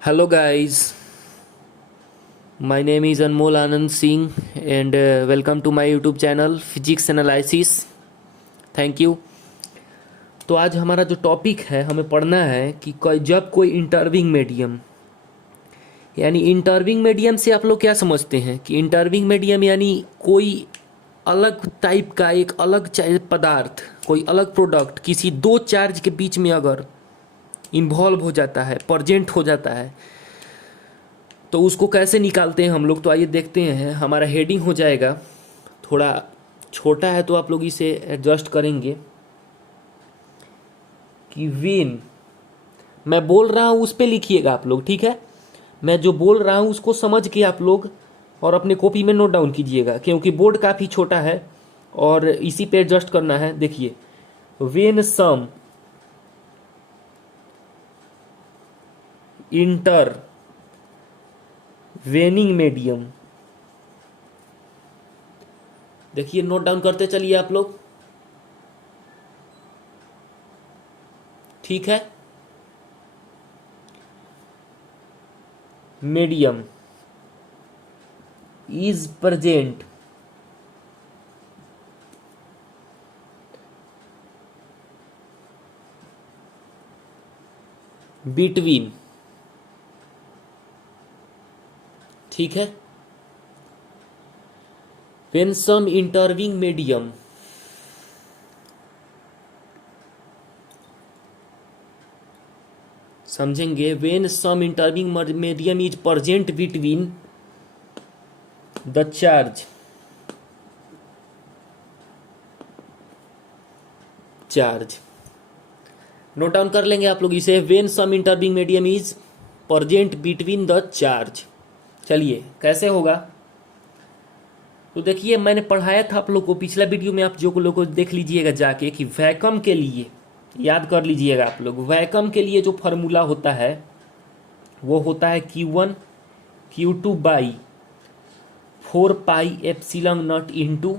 Hello, guys. My name is Anmol Anand Singh, and welcome to my YouTube channel Physics Analysis. Thank you. तो आज हमारा जो topic है हमें पढ़ना है कि जब कोई इंटरविंग मीडियम यानी इंटरविंग मीडियम से आप लोग क्या समझते हैं कि इंटरविंग मीडियम यानी कोई अलग टाइप का एक अलग पदार्थ, कोई अलग प्रोडक्ट किसी दो चार्ज के बीच में अगर इन्वॉल्व हो जाता है, प्रेजेंट हो जाता है, तो उसको कैसे निकालते हैं हम लोग। तो आइए देखते हैं। हमारा हेडिंग हो जाएगा, थोड़ा छोटा है तो आप लोग इसे एडजस्ट करेंगे कि वेन मैं बोल रहा हूँ उस पर लिखिएगा आप लोग, ठीक है। मैं जो बोल रहा हूँ उसको समझ के आप लोग और अपने कॉपी में नोट डाउन कीजिएगा, क्योंकि बोर्ड काफ़ी छोटा है और इसी पे एडजस्ट करना है। देखिए, when some intervening medium, देखिए नोट डाउन करते चलिए आप लोग, ठीक है। मीडियम इज प्रेजेंट बिटवीन, ठीक है। when some intervening medium समझेंगे, when some intervening medium is present between the charge note down कर लेंगे आप लोग इसे। when some intervening medium is present between the charge, चलिए कैसे होगा। तो देखिए, मैंने पढ़ाया था आप लोग को पिछला वीडियो में, आप जो लोग को देख लीजिएगा जाके, कि वैक्यूम के लिए याद कर लीजिएगा आप लोग। वैक्यूम के लिए जो फार्मूला होता है वो होता है Q1 Q2 by 4 pi epsilon not into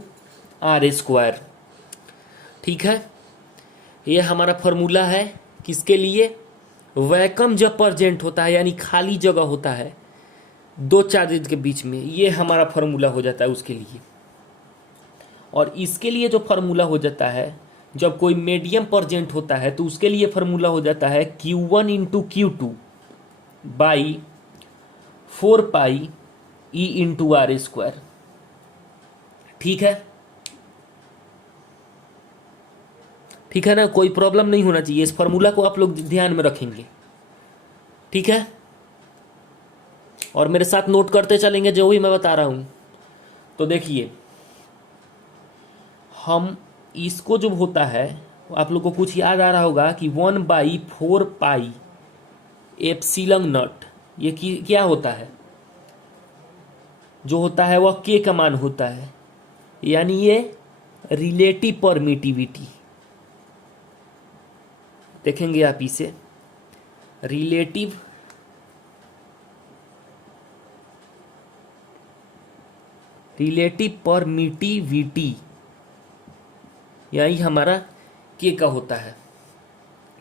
R square, ठीक है। ये हमारा फार्मूला है किसके लिए, वैक्यूम जब प्रेजेंट होता है यानी खाली जगह होता है दो चार्जेज के बीच में, ये हमारा फार्मूला हो जाता है उसके लिए। और इसके लिए जो फार्मूला हो जाता है जब कोई मीडियम प्रेजेंट होता है, तो उसके लिए फार्मूला हो जाता है Q1 into Q2 by 4 pi E into R square, ठीक है। ठीक है ना, कोई प्रॉब्लम नहीं होना चाहिए। इस फार्मूला को आप लोग ध्यान में रखेंगे, ठीक है। और मेरे साथ नोट करते चलेंगे जो भी मैं बता रहा हूं। तो देखिए, हम इसको जो होता है, आप लोग को कुछ याद आ रहा होगा कि 1/4 पाई एप्सिलॉन नॉट, ये क्या होता है, जो होता है वह के का मान होता है, यानी ये रिलेटिव परमिटिविटी। देखेंगे आप इसे, रिलेटिव परमिटिविटी, यही हमारा के का होता है,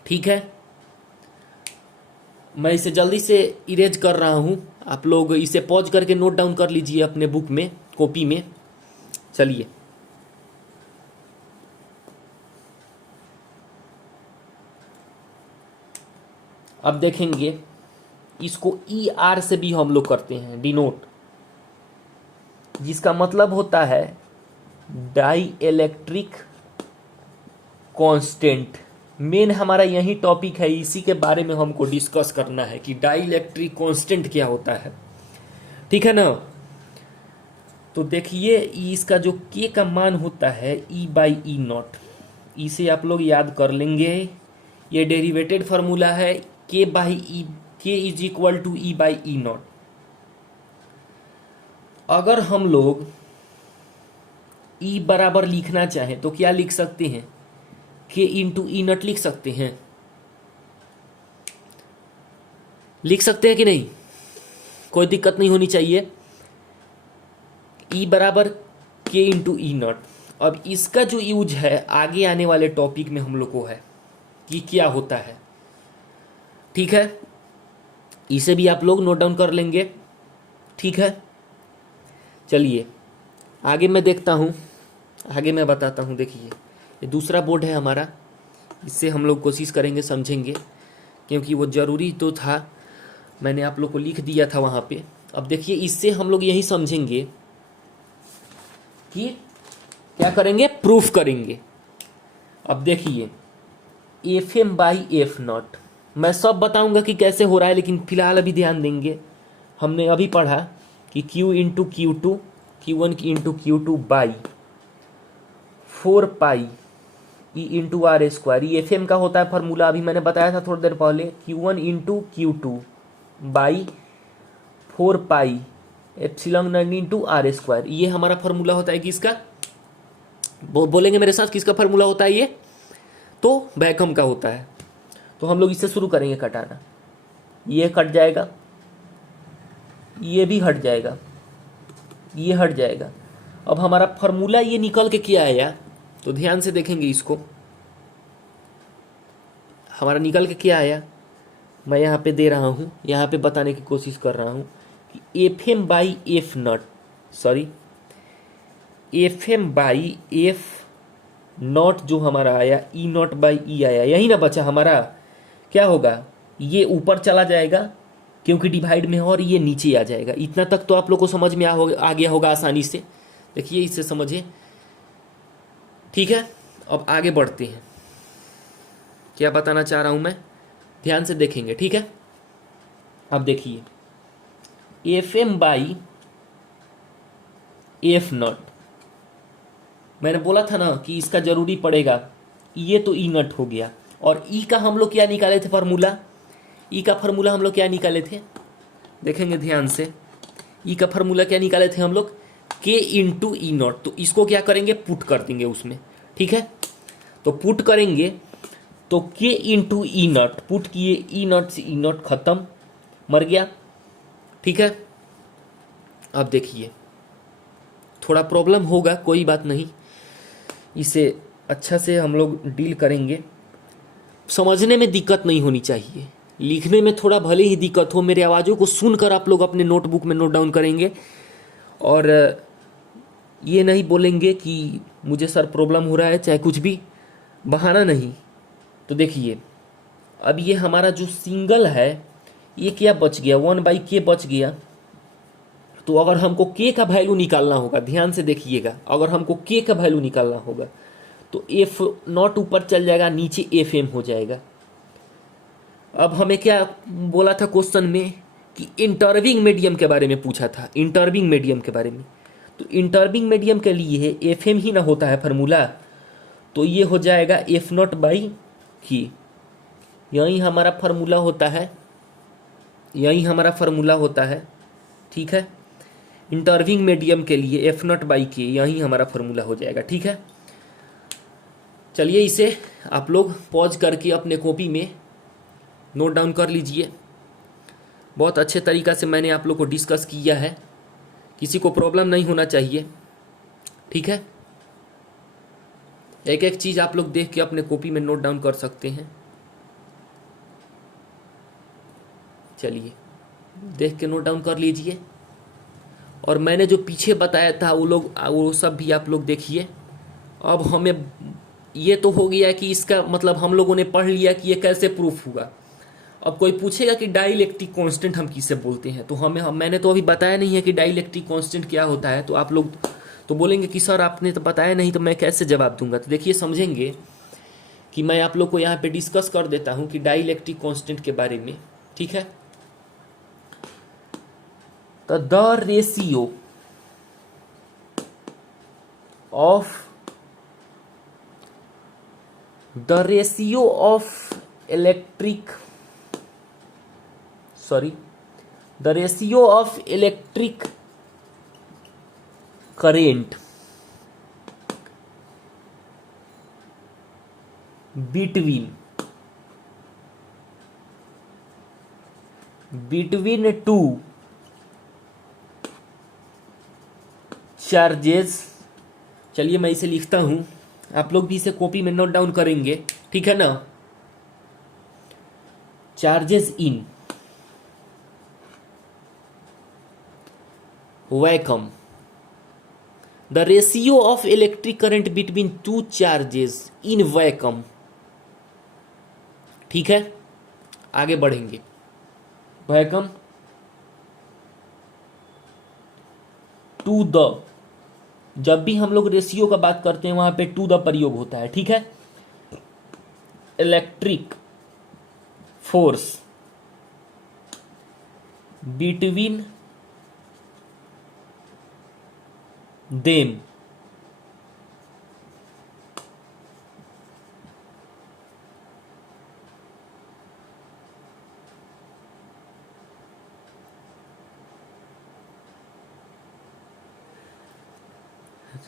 ठीक है। मैं इसे जल्दी से इरेज कर रहा हूं, आप लोग इसे पॉज करके नोट डाउन कर लीजिए अपने बुक में, कॉपी में। चलिए, अब देखेंगे, इसको ई आर से भी हम लोग करते हैं डिनोट, जिसका मतलब होता है डाई इलेक्ट्रिक कांस्टेंट। मेन हमारा यही टॉपिक है, इसी के बारे में हमको डिस्कस करना है कि डाई इलेक्ट्रिक कांस्टेंट क्या होता है, ठीक है ना। तो देखिए, इसका जो के का मान होता है ई बाई ई नॉट, इसे आप लोग याद कर लेंगे। ये डेरिवेटेड फार्मूला है, के by E, K is equal to E by E not. अगर हम लोग ई बराबर लिखना चाहें तो क्या लिख सकते हैं, के इंटू ई नॉट लिख सकते हैं, लिख सकते हैं कि नहीं, कोई दिक्कत नहीं होनी चाहिए। ई बराबर के इंटू ई नॉट। अब इसका जो यूज है आगे आने वाले टॉपिक में हम लोग को है कि क्या होता है, ठीक है। इसे भी आप लोग नोट डाउन कर लेंगे, ठीक है। चलिए आगे मैं देखता हूँ, आगे मैं बताता हूँ। देखिए ये दूसरा बोर्ड है हमारा, इससे हम लोग कोशिश करेंगे समझेंगे, क्योंकि वो ज़रूरी तो था, मैंने आप लोग को लिख दिया था वहाँ पे। अब देखिए इससे हम लोग यही समझेंगे कि क्या करेंगे, प्रूफ करेंगे। अब देखिए F M by F not, मैं सब बताऊंगा कि कैसे हो रहा है, लेकिन फिलहाल अभी ध्यान देंगे। हमने अभी पढ़ा कि Q into Q two, Q1 into Q two by 4 pi E into R square, ये एफ एम का होता है फार्मूला, अभी मैंने बताया था थोड़ी देर पहले। Q1 into Q two by 4 pi epsilon not into R square, ये हमारा फार्मूला होता है किसका, बोलेंगे मेरे साथ, किसका फार्मूला होता है ये, तो बैकहम का होता है। तो हम लोग इससे शुरू करेंगे कटाना, ये कट जाएगा, ये भी हट जाएगा, ये हट जाएगा। अब हमारा फार्मूला ये निकल के क्या आया, तो ध्यान से देखेंगे इसको, हमारा निकल के क्या आया, मैं यहाँ पे दे रहा हूँ, यहाँ पे बताने की कोशिश कर रहा हूँ कि F M by F not, sorry F M by F not जो हमारा आया, ई नॉट बाई ई आया, यही ना बचा हमारा। क्या होगा, ये ऊपर चला जाएगा क्योंकि डिवाइड में है, और ये नीचे आ जाएगा। इतना तक तो आप लोग को समझ में आ गया होगा आसानी से। देखिए इससे समझिए, ठीक है। अब आगे बढ़ते हैं, क्या बताना चाह रहा हूं मैं, ध्यान से देखेंगे, ठीक है। अब देखिए F M by F not, मैंने बोला था ना कि इसका जरूरी पड़ेगा, ये तो ई नॉट हो गया। और ई का हम लोग क्या निकाले थे फार्मूला, ई का फार्मूला हम लोग क्या निकाले थे, देखेंगे ध्यान से। ई का फार्मूला क्या निकाले थे हम लोग, के इंटू ई नॉट। तो इसको क्या करेंगे, पुट कर देंगे उसमें, ठीक है। तो पुट करेंगे तो के इंटू ई नॉट, पुट किए, ई नॉट से ई नॉट खत्म, मर गया, ठीक है। अब देखिए थोड़ा प्रॉब्लम होगा, कोई बात नहीं, इसे अच्छा से हम लोग डील करेंगे। समझने में दिक्कत नहीं होनी चाहिए, लिखने में थोड़ा भले ही दिक्कत हो, मेरे आवाज़ों को सुनकर आप लोग अपने नोटबुक में नोट डाउन करेंगे, और ये नहीं बोलेंगे कि मुझे सर प्रॉब्लम हो रहा है, चाहे कुछ भी, बहाना नहीं। तो देखिए अब ये हमारा जो सिंगल है, ये क्या बच गया, 1/k बच गया। तो अगर हमको k का वैल्यू निकालना होगा, ध्यान से देखिएगा, अगर हमको k का वैल्यू निकालना होगा तो एफ नॉट ऊपर चल जाएगा, नीचे एफ एम हो जाएगा। अब हमें क्या बोला था क्वेश्चन में कि इंटरविंग मीडियम के बारे में पूछा था, इंटरविंग मीडियम के बारे में। तो इंटरविंग मीडियम के लिए एफ एम ही ना होता है फार्मूला, तो ये हो जाएगा एफ नॉट बाई की, यही हमारा फार्मूला होता है, यही हमारा फार्मूला होता है, ठीक है। इंटरविंग मीडियम के लिए एफ नॉट बाई के, यही हमारा फार्मूला हो जाएगा, ठीक है। चलिए इसे आप लोग पॉज करके अपने कॉपी में नोट डाउन कर लीजिए। बहुत अच्छे तरीक़ा से मैंने आप लोग को डिस्कस किया है, किसी को प्रॉब्लम नहीं होना चाहिए, ठीक है। एक एक चीज़ आप लोग देख के अपने कॉपी में नोट डाउन कर सकते हैं। चलिए देख के नोट डाउन कर लीजिए, और मैंने जो पीछे बताया था वो सब भी आप लोग देखिए। अब हमें ये तो हो गया कि इसका मतलब हम लोगों ने पढ़ लिया कि ये कैसे प्रूफ हुआ। अब कोई पूछेगा कि डाइलेक्ट्रिक कांस्टेंट हम किसे बोलते हैं, तो मैंने तो अभी बताया नहीं है कि डाइलेक्ट्रिक कांस्टेंट क्या होता है। तो आप लोग तो बोलेंगे कि सर आपने तो बताया नहीं, तो मैं कैसे जवाब दूंगा। तो देखिए समझेंगे कि मैं आप लोग को यहाँ पे डिस्कस कर देता हूँ कि डाइलेक्ट्रिक कांस्टेंट के बारे में, ठीक है। तो the ratio of electric current between two charges, चलिए मैं इसे लिखता हूं, आप लोग भी इसे कॉपी में नोट डाउन करेंगे, ठीक है ना। Charges in vacuum, the ratio of electric current between two charges in vacuum. ठीक है, आगे बढ़ेंगे। वैक्यूम टू द, जब भी हम लोग रेशियो का बात करते हैं वहां पे टू द प्रयोग होता है। ठीक है, electric force between them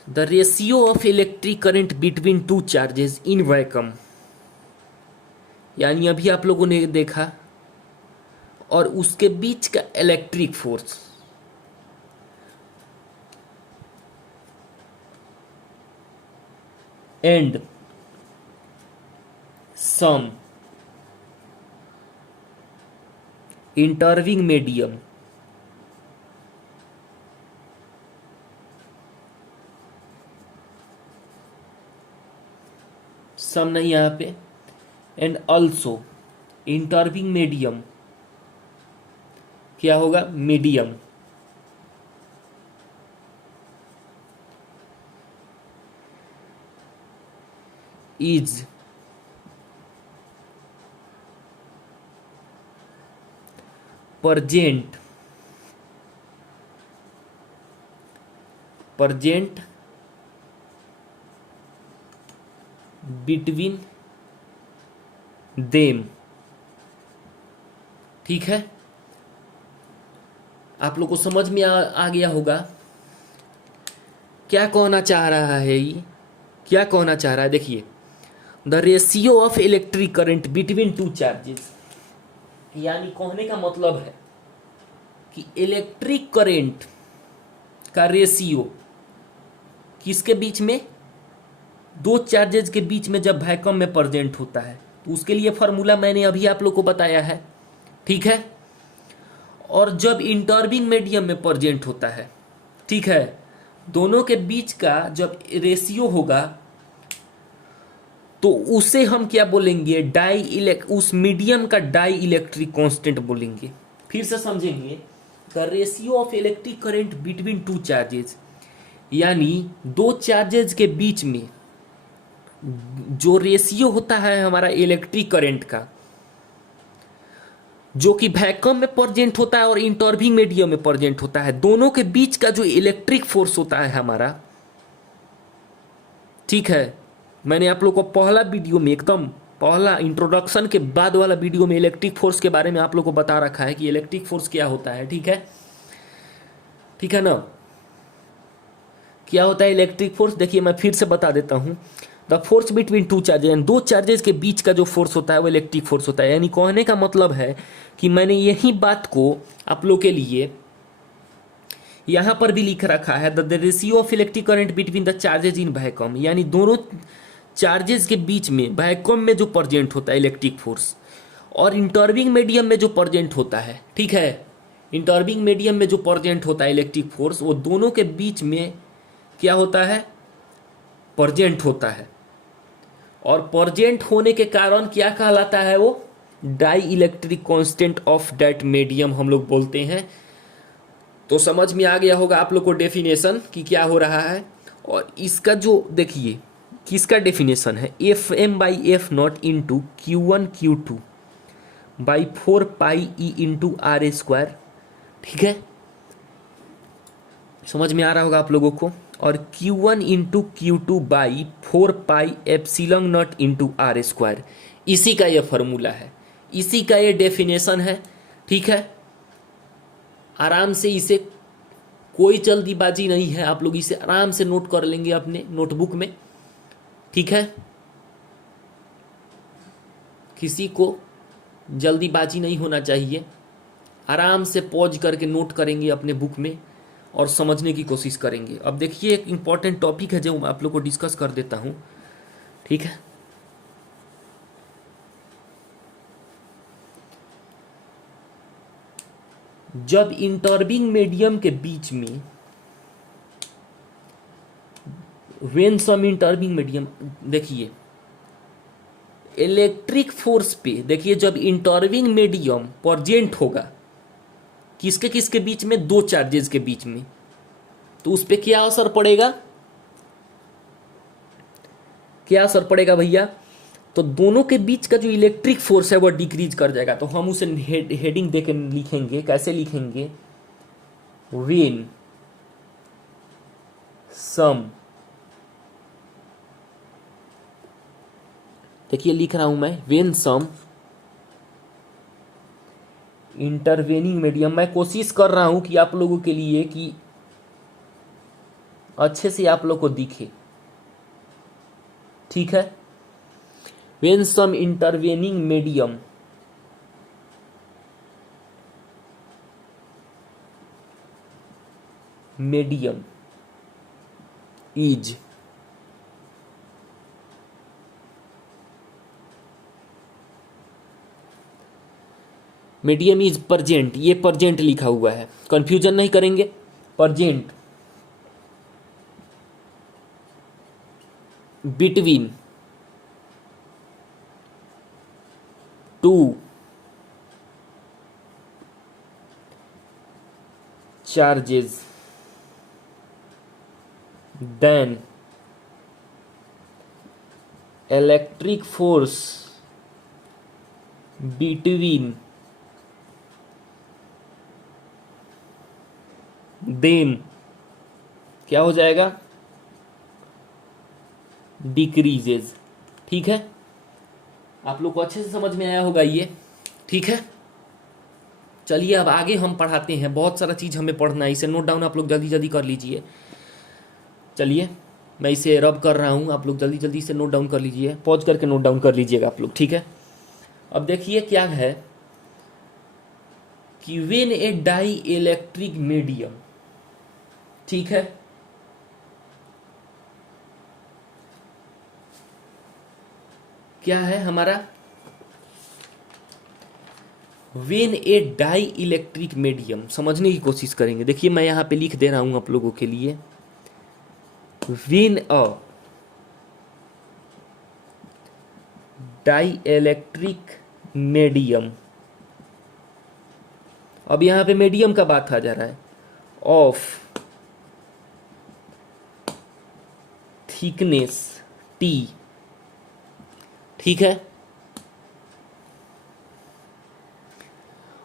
the ratio of electric current between two charges in vacuum, यानी अभी आप लोगों ने देखा, और उसके बीच का electric force and some intervening medium some नहीं यहाँ पे, एंड ऑल्सो इंटरविंग मीडियम, क्या होगा, medium is present between them। ठीक है, आप लोग को समझ में आ गया होगा क्या कहना चाह रहा है ये, क्या कहना चाह रहा है। देखिए, the ratio of electric current between two charges, यानी कहने का मतलब है कि इलेक्ट्रिक करंट का रेशियो किसके बीच में, दो चार्जेज के बीच में जब वैक्यूम में प्रेजेंट होता है, तो उसके लिए फॉर्मूला मैंने अभी आप लोग को बताया है। ठीक है, और जब इंटरविंग मीडियम में प्रेजेंट होता है, ठीक है, दोनों के बीच का जब रेशियो होगा तो उसे हम क्या बोलेंगे, उस मीडियम का डाई इलेक्ट्रिक कांस्टेंट बोलेंगे। फिर से समझेंगे, the ratio of electric current between two charges, यानी दो चार्जेस के बीच में जो रेशियो होता है हमारा इलेक्ट्रिक करंट का, जो कि वैक्यूम में प्रेजेंट होता है और इंटरविंग मीडियम में प्रेजेंट होता है, दोनों के बीच का जो इलेक्ट्रिक फोर्स होता है हमारा, ठीक है, मैंने आप लोग को पहला वीडियो में, एकदम पहला इंट्रोडक्शन के बाद वाला वीडियो में इलेक्ट्रिक फोर्स के बारे में आप लोग को बता रखा है कि इलेक्ट्रिक फोर्स क्या होता है। ठीक है, ठीक है ना, क्या होता है इलेक्ट्रिक फोर्स। देखिए मैं फिर से बता देता हूं, the force between two charges, दो चार्जेस के बीच का जो फोर्स होता है वो इलेक्ट्रिक फोर्स होता है। यानी कहने का मतलब है कि मैंने यही बात को आप लोग के लिए यहां पर भी लिख रखा है, the ratio of electric current between the charges in vacuum, यानी दोनों चार्जेस के बीच में वैक्यूम में जो प्रेजेंट होता है इलेक्ट्रिक फोर्स और इंटरविंग मीडियम में जो प्रेजेंट होता है, ठीक है, इंटरविंग मीडियम में जो प्रेजेंट होता है इलेक्ट्रिक फोर्स, वो दोनों के बीच में क्या होता है, प्रेजेंट होता है। और प्रेजेंट होने के कारण क्या कहलाता है, वो dielectric constant of that medium हम लोग बोलते हैं। तो समझ में आ गया होगा आप लोग को डेफिनेशन कि क्या हो रहा है। और इसका जो देखिए किसका डेफिनेशन है, F M by F naught into Q1 Q2 by 4 pi E into R² ठीक है, समझ में आ रहा होगा आप लोगों को। और Q1 into Q2 by 4 pi epsilon not into R², इसी का ये फॉर्मूला है, इसी का ये डेफिनेशन है। ठीक है, आराम से इसे, कोई जल्दीबाजी नहीं है, आप लोग इसे आराम से नोट कर लेंगे अपने नोटबुक में। ठीक है, किसी को जल्दीबाजी नहीं होना चाहिए, आराम से पॉज करके नोट करेंगे अपने बुक में और समझने की कोशिश करेंगे। अब देखिए एक इम्पॉर्टेंट टॉपिक है जो मैं आप लोग को डिस्कस कर देता हूँ। ठीक है, जब इंटरबिंग मीडियम के बीच में, व्हेन सम इंटरबिंग मीडियम, देखिए इलेक्ट्रिक फोर्स पे, देखिए जब इंटरबिंग मीडियम प्रेजेंट होगा किसके किसके बीच में, दो चार्जेस के बीच में, तो उस पे क्या असर पड़ेगा, क्या असर पड़ेगा भैया, तो दोनों के बीच का जो इलेक्ट्रिक फोर्स है वो डिक्रीज कर जाएगा। तो हम उसे हेडिंग देके लिखेंगे, कैसे लिखेंगे, व्हेन सम, देखिए लिख रहा हूं मैं, व्हेन सम इंटरवेनिंग मीडियम, मैं कोशिश कर रहा हूं कि आप लोगों के लिए कि अच्छे से आप लोग को दिखे, ठीक है। When some intervening medium is medium is present, ये प्रजेंट लिखा हुआ है, कंफ्यूजन नहीं करेंगे, present between two charges then electric force between them क्या हो जाएगा, डिक्रीजेज, ठीक है। आप लोग को अच्छे से समझ में आया होगा ये, ठीक है। चलिए अब आगे हम पढ़ाते हैं, बहुत सारा चीज हमें पढ़ना है, इसे नोट डाउन आप लोग जल्दी जल्दी कर लीजिए। चलिए मैं इसे रब कर रहा हूं, आप लोग जल्दी जल्दी से नोट डाउन कर लीजिए, पॉज करके नोट डाउन कर लीजिएगा आप लोग, ठीक है। अब देखिए क्या है कि when a dielectric medium, ठीक है, क्या है हमारा, when a dielectric medium, समझने की कोशिश करेंगे। देखिए मैं यहां पे लिख दे रहा हूं आप लोगों के लिए, when a dielectric medium, अब यहां पे मीडियम का बात आ जा रहा है, ऑफ थिकनेस टी, ठीक है,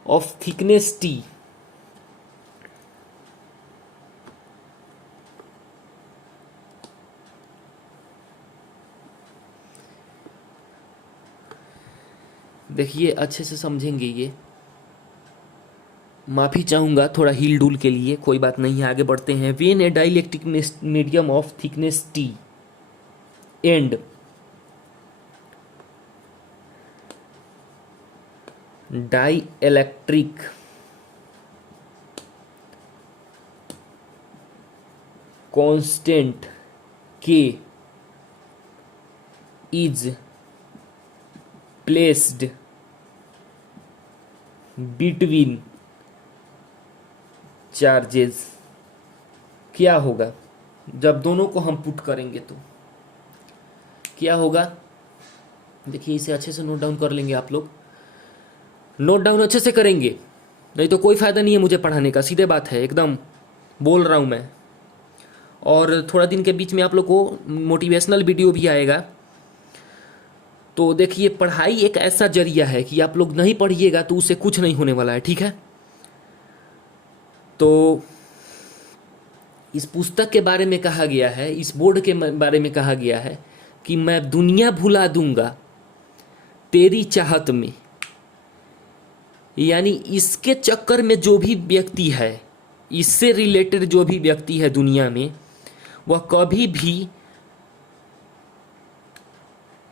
ऑफ थिकनेस टी, देखिए अच्छे से समझेंगे ये, माफी चाहूंगा थोड़ा हिल डुल के लिए, कोई बात नहीं है, आगे बढ़ते हैं। When a dielectric medium of thickness T and dielectric constant K is placed between charges, क्या होगा जब दोनों को हम पुट करेंगे तो क्या होगा, देखिए इसे अच्छे से नोट डाउन कर लेंगे आप लोग, नोट डाउन अच्छे से करेंगे, नहीं तो कोई फायदा नहीं है मुझे पढ़ाने का, सीधे बात है एकदम, बोल रहा हूं मैं। और थोड़ा दिन के बीच में आप लोग को मोटिवेशनल वीडियो भी आएगा। तो देखिए पढ़ाई एक ऐसा जरिया है कि आप लोग नहीं पढ़िएगा तो उससे कुछ नहीं होने वाला है, ठीक है। तो इस पुस्तक के बारे में कहा गया है, इस बोर्ड के बारे में कहा गया है कि मैं दुनिया भुला दूंगा तेरी चाहत में, यानी इसके चक्कर में जो भी व्यक्ति है, इससे रिलेटेड जो भी व्यक्ति है दुनिया में, वह कभी भी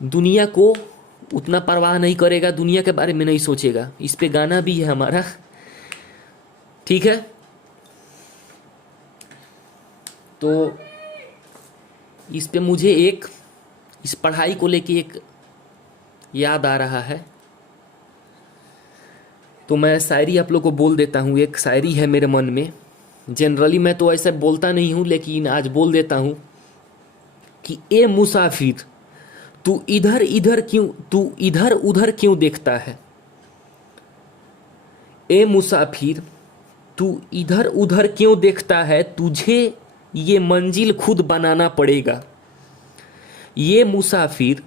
दुनिया को उतना परवाह नहीं करेगा, दुनिया के बारे में नहीं सोचेगा। इस पे गाना भी है हमारा, ठीक है। तो इस पे मुझे एक, इस पढ़ाई को लेके एक याद आ रहा है, तो मैं शायरी आप लोग को बोल देता हूँ। एक शायरी है मेरे मन में, जनरली मैं तो ऐसे बोलता नहीं हूँ, लेकिन आज बोल देता हूँ कि ए मुसाफिर तू इधर उधर क्यों देखता है। ए मुसाफिर तू इधर उधर क्यों देखता है, तुझे ये मंजिल खुद बनाना पड़ेगा। ये मुसाफिर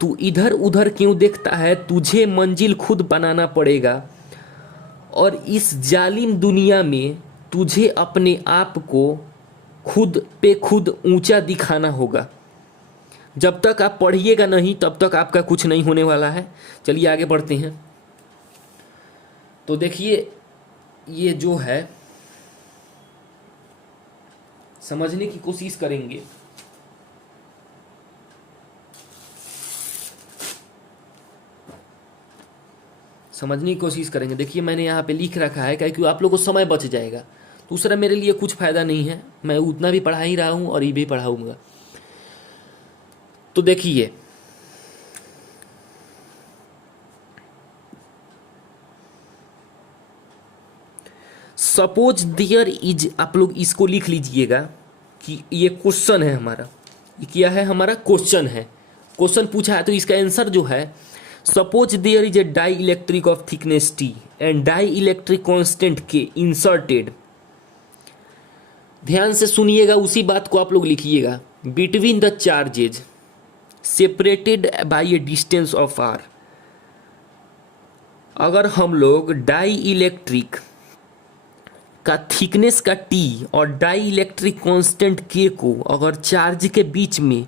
तू इधर उधर क्यों देखता है, तुझे मंजिल खुद बनाना पड़ेगा। और इस जालिम दुनिया में तुझे अपने आप को खुद पे खुद ऊंचा दिखाना होगा। जब तक आप पढ़िएगा नहीं तब तक आपका कुछ नहीं होने वाला है। चलिए आगे बढ़ते हैं। तो देखिए ये जो है समझने की कोशिश करेंगे। समझने की कोशिश करेंगे। देखिए मैंने यहाँ पे लिख रखा है क्योंकि आप लोग को समय बच जाएगा। दूसरा मेरे लिए कुछ फ़ायदा नहीं है, मैं उतना भी पढ़ा ही रहा हूँ और ये भी पढ़ाऊँगा। तो देखिए सपोज देयर इज, आप लोग इसको लिख लीजिएगा कि ये क्वेश्चन है हमारा। ये क्या है, हमारा क्वेश्चन है। क्वेश्चन पूछा है तो इसका आंसर जो है, suppose there is a dielectric of thickness T and dielectric constant K inserted. ध्यान से सुनिएगा, उसी बात को आप लोग लिखिएगा। Between the charges separated by a distance of R. अगर हम लोग डाई इलेक्ट्रिक का थिकनेस का टी और डाई इलेक्ट्रिक कांस्टेंट के को अगर चार्ज के बीच में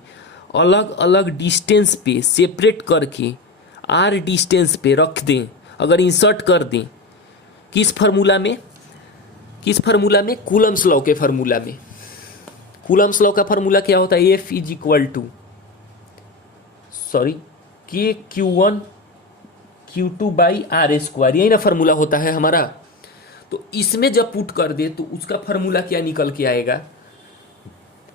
अलग अलग डिस्टेंस पे सेपरेट करके आर डिस्टेंस पे रख दें, अगर इंसर्ट कर दें, किस फार्मूला में, कूलम्स लॉ के फार्मूला में। कूलम्स लॉ का फार्मूला क्या होता है, एफ इज इक्वल टू के Q1 Q2 by are square, यही ना फार्मूला होता है हमारा। तो इसमें जब पुट कर दे तो उसका फार्मूला क्या निकल के आएगा,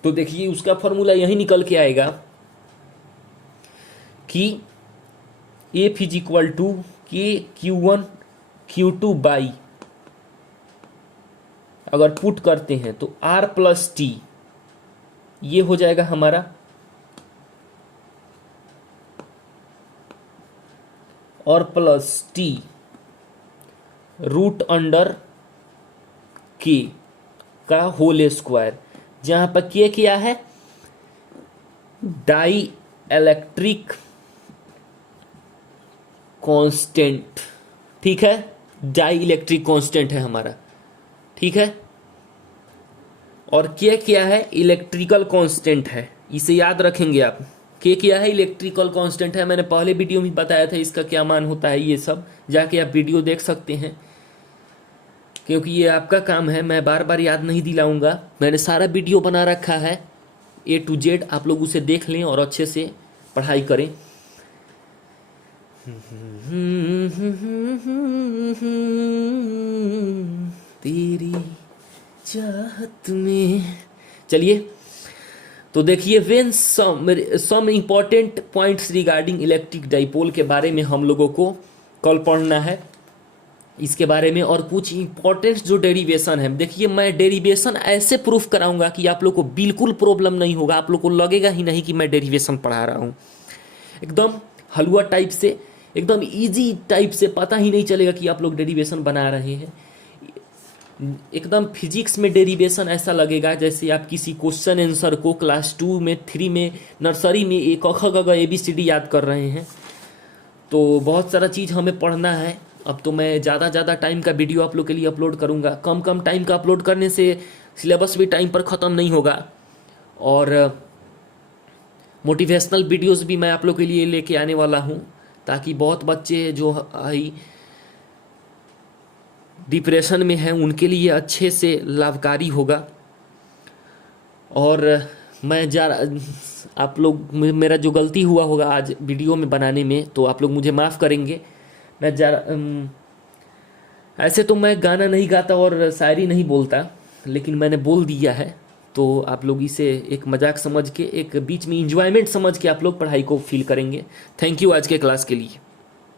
तो देखिए उसका फार्मूला यही निकल के आएगा कि एफ इज इक्वल टू के Q1 Q2 बाई, अगर पुट करते हैं तो R प्लस टी, ये हो जाएगा हमारा और प्लस टी रूट अंडर के का होल स्क्वायर, जहां पर के क्या है, डाई इलेक्ट्रिक कांस्टेंट। ठीक है, डाई इलेक्ट्रिक कांस्टेंट है हमारा, ठीक है। और के क्या है, इलेक्ट्रिकल कांस्टेंट है, इसे याद रखेंगे आप। के क्या है, इलेक्ट्रिकल कांस्टेंट है। मैंने पहले वीडियो में बताया था इसका क्या मान होता है, ये सब जाके आप वीडियो देख सकते हैं, क्योंकि ये आपका काम है, मैं बार बार याद नहीं दिलाऊंगा। मैंने सारा वीडियो बना रखा है A to Z, आप लोग उसे देख लें और अच्छे से पढ़ाई करें। तेरी चाहत में, चलिए तो देखिए when some important points regarding electric dipole के बारे में हम लोगों को कल पढ़ना है, इसके बारे में। और कुछ इंपॉर्टेंट जो डेरिवेशन है, देखिए मैं डेरिवेशन ऐसे प्रूफ कराऊंगा कि आप लोग को बिल्कुल प्रॉब्लम नहीं होगा, आप लोग को लगेगा ही नहीं कि मैं डेरिवेशन पढ़ा रहा हूँ। एकदम हलवा टाइप से, एकदम इजी टाइप से, पता ही नहीं चलेगा कि आप लोग डेरिवेशन बना रहे हैं। एकदम फिजिक्स में डेरिवेशन ऐसा लगेगा जैसे आप किसी क्वेश्चन आंसर को क्लास 2 में 3 में नर्सरी में एक ख ग घ ABCD याद कर रहे हैं। तो बहुत सारा चीज़ हमें पढ़ना है। अब तो मैं ज़्यादा टाइम का वीडियो आप लोग के लिए अपलोड करूँगा। कम टाइम का अपलोड करने से सिलेबस भी टाइम पर ख़त्म नहीं होगा, और मोटिवेशनल वीडियोस भी मैं आप लोग के लिए लेके आने वाला हूँ, ताकि बहुत बच्चे जो आई डिप्रेशन में हैं उनके लिए अच्छे से लाभकारी होगा। और मैं आप लोग, मेरा जो गलती हुआ होगा आज वीडियो में बनाने में, तो आप लोग मुझे माफ़ करेंगे। मैं ऐसे तो मैं गाना नहीं गाता और शायरी नहीं बोलता, लेकिन मैंने बोल दिया है, तो आप लोग इसे एक मजाक समझ के, एक बीच में इंजॉयमेंट समझ के आप लोग पढ़ाई को फील करेंगे। थैंक यू आज के क्लास के लिए।